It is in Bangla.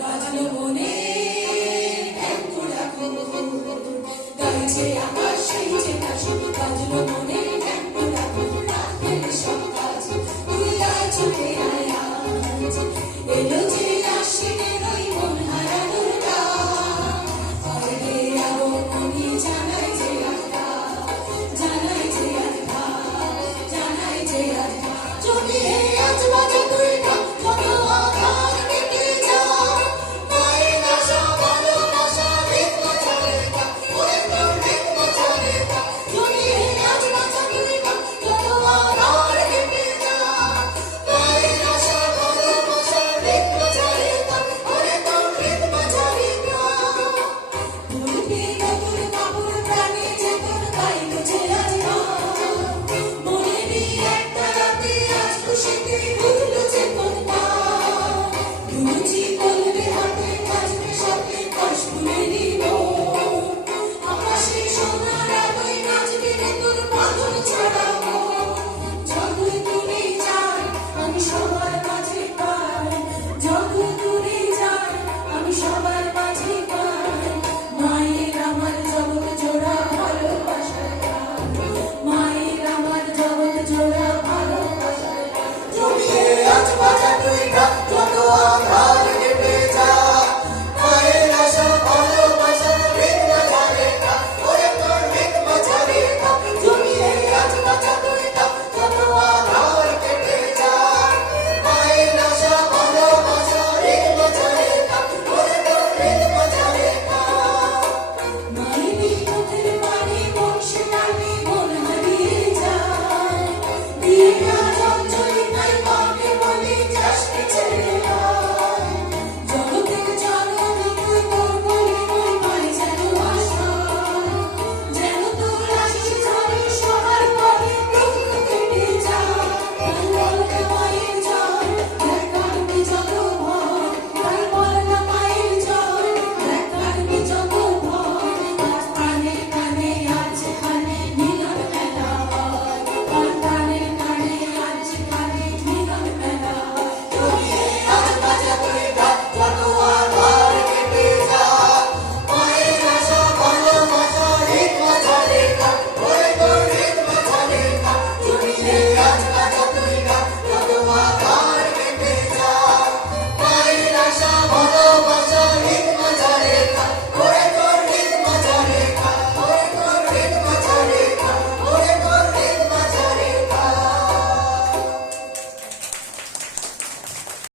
বাজলো মনে এক তোড়া ফুল, গাইছে আকাশ সেই যে কাশি, বাজলো মনে এক তোড়া ফুল, রাখের সব কাজ তুই আয় ছুটে আয় আজ, এলো যে আশিকের ওই মন হারানোর ডাক, হয় রে আগমনী জানাই যে আজ্ঞা, জানাই যে আজ্ঞা, জানাই যে আজ্ঞা, যদি এই আজ বাজে তুই না কত আঘাত কেটে যা, মায়ের আশা ভালোবাসা ভিক্ষা ছাড়ে না, ওরে তোর ভিক্ষা ছাড়ে না, যদি এই আজ বাজে তুই না কত আঘাত কেটে যা, মায়ের আশা ভালোবাসা ভিক্ষা ছাড়ে না, ওরে তোর ভিক্ষা ছাড়ে না। বলবি নতুন কাপড় প্রাণে যে তোর গাইলো যে আজ গান, মনে নিয়ে একটা রাতে আজ খুশিতে উঠলো যে তোর গান, লুচি করবে হাতে বাজবে সাথে কাশফুলেরই মন, আকাশে সোনার আলোয় নাচবে রে তোর বাঁধন ছড়া মন, যতই দূরে যাই আমি সবার মাঝে পাই, যতই দূরে যাই আমি সবার মাঝে পাই, মায়ের আমার জগৎ জোড়া ভালোবাসার গান, মায়ের আমার জগৎ জোড়া ভালোবাসার গান, যদি আজ বাজা তুই না যত আঘাত